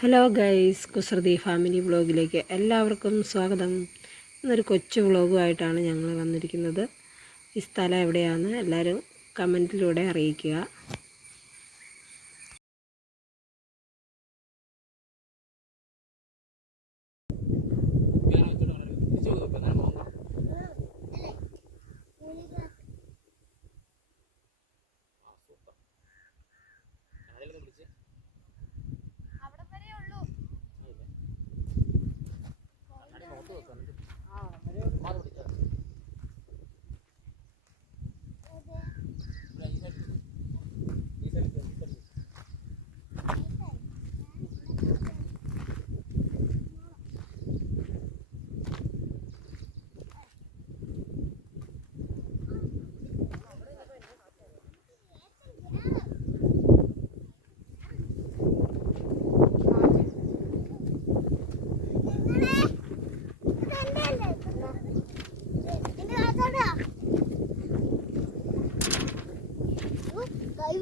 Hello guys, കുസൃതി family വ്ളോഗിലേക്ക് എല്ലാവർക്കും സ്വാഗതം. ഇന്നൊരു കൊച്ചു വ്ളോഗുമായിട്ടാണ് ഞങ്ങൾ വന്നിരിക്കുന്നത്. ഈ സ്ഥലം എവിടെയാണെന്ന് എല്ലാവരും കമൻറ്റിലൂടെ അറിയിക്കുക.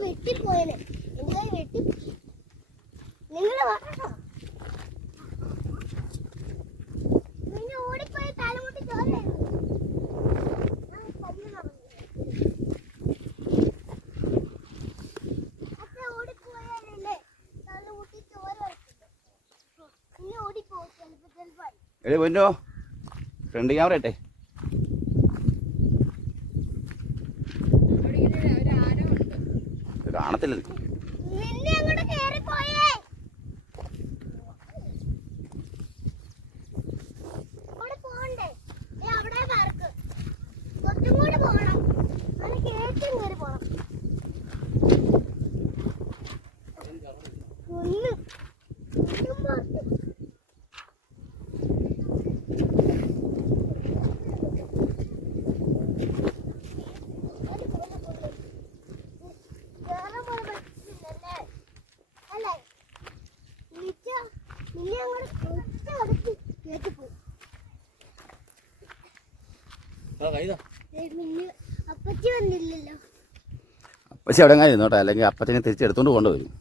വെട്ടിപ്പോയനെ എന്റെ കൈ വെട്ടി നിങ്ങൾ പറഞ്ഞോ പിന്നെ ഓടിപ്പോയി തലമുട്ടി ചോരായിരുന്നു ഓടിപ്പോയാലല്ലേ തലമുട്ടി ചോര പിന്നെ ഓടിപ്പോ എടി പൊന്നോ ഫ്രണ്ട് ക്യാമറ ഇട്ടെ. കാണത്തില്ല. അപ്പച്ചി അവിടെ എങ്ങനെ ഇരുന്നോട്ടെ, അല്ലെങ്കിൽ അപ്പച്ചനെ തിരിച്ചെടുത്തോണ്ട് പോകേണ്ടി വരും.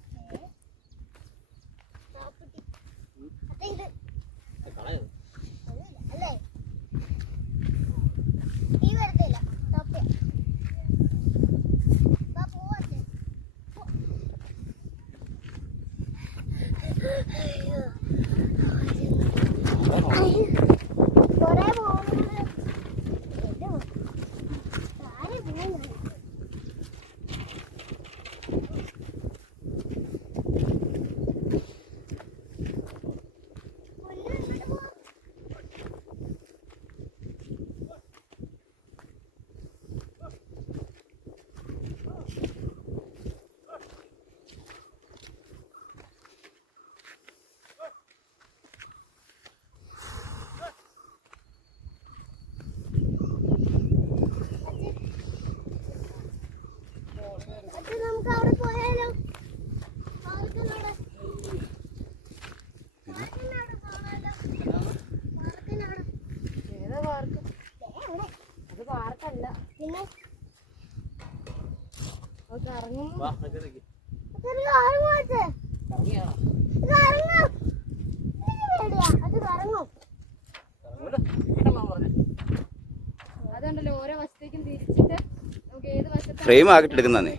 ഫ്രെയിം ആക്കിട്ട് എടുക്കുന്നേ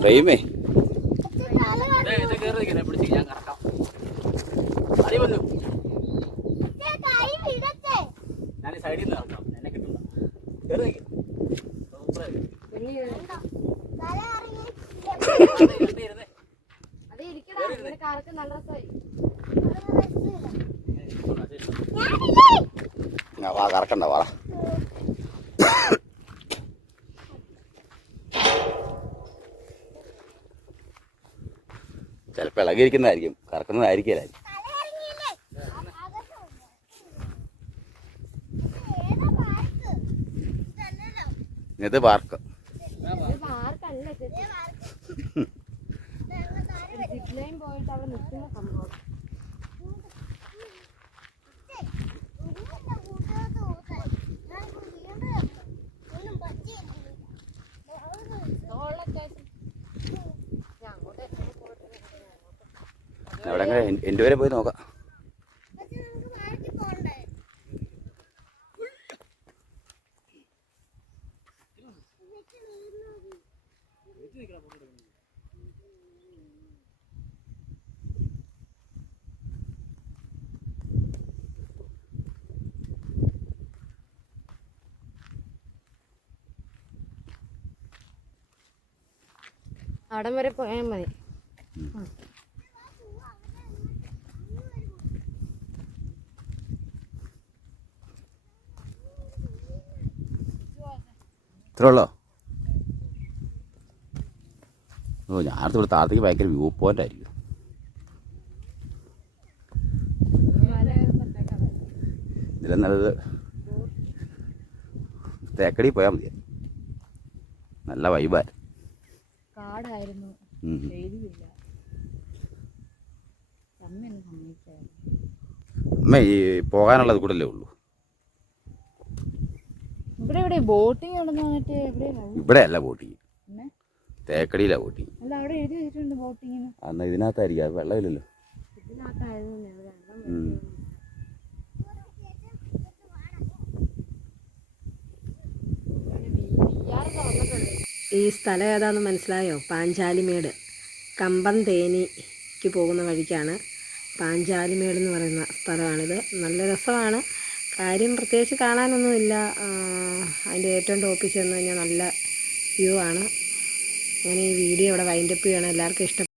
ഫ്രെയിമേ. സൈഡിൽ നിന്ന് നടക്കാം, എന്നെ കിട്ടുന്ന വാ കറക്കണ്ട വാ. ചിലപ്പോൾ ഇളകിയിരിക്കുന്നതായിരിക്കും, കറക്കുന്നതായിരിക്കില്ലായിരിക്കും. ഇത് പാർക്ക്. പോയിട്ട് അവിടെ നിൽക്കുന്ന സംഭവം എൻ്റെ വരെ പോയി നോക്കാം. പക്ഷെ നമുക്ക് മാറ്റി പോകണ്ടേ? അവിടം വരെ പോയാൽ മതി. ഇത്രേ ഉള്ളോ? ഓ, ഞാനടുത്ത് ഇവിടെ താഴത്തേക്ക് ഭയങ്കര വ്യൂ പോയിന്റ് ആയിരിക്കും. ഇതിലും നല്ലത് തേക്കടി പോയാൽ മതി. നല്ല വൈബാര്. കാടായിരുന്നു, വെയിലുമില്ല. അമ്മയൊന്നും സമ്മതിക്കായിരുന്നു. അമ്മ ഈ പോകാനുള്ളത് കൂടെ അല്ലേ ഉള്ളൂ. ഇവിടെ എവിടെ ബോട്ടിങ് നടന്നു വന്നിട്ട് ഇവിടെ അല്ല ബോട്ടിങ്, പിന്നെ തേക്കടിയിലാണ് ബോട്ടിങ്. അല്ല അവിടെ എഴുതി വെച്ചിട്ടുണ്ട് ബോട്ടിങ്ങിന്. എന്നാൽ ഇതിനകത്തായിരിക്കും, അത് വെള്ളമില്ലല്ലോ. ഈ സ്ഥലം ഏതാണെന്ന് മനസ്സിലായോ? പാഞ്ചാലിമേട്. കമ്പം തേനിക്ക് പോകുന്ന വഴിക്കാണ് പാഞ്ചാലിമേട് എന്ന് പറയുന്ന സ്ഥലമാണിത്. നല്ല രസമാണ്. കാര്യം പ്രത്യേകിച്ച് കാണാനൊന്നുമില്ല. അതിൻ്റെ ഏറ്റവും ടോപ്പിൽ ചെന്ന് കഴിഞ്ഞാൽ നല്ല വ്യൂ ആണ്. ഞാൻ ഈ വീഡിയോ ഇവിടെ വൈൻഡപ്പ് ചെയ്യണം. എല്ലാവർക്കും ഇഷ്ടം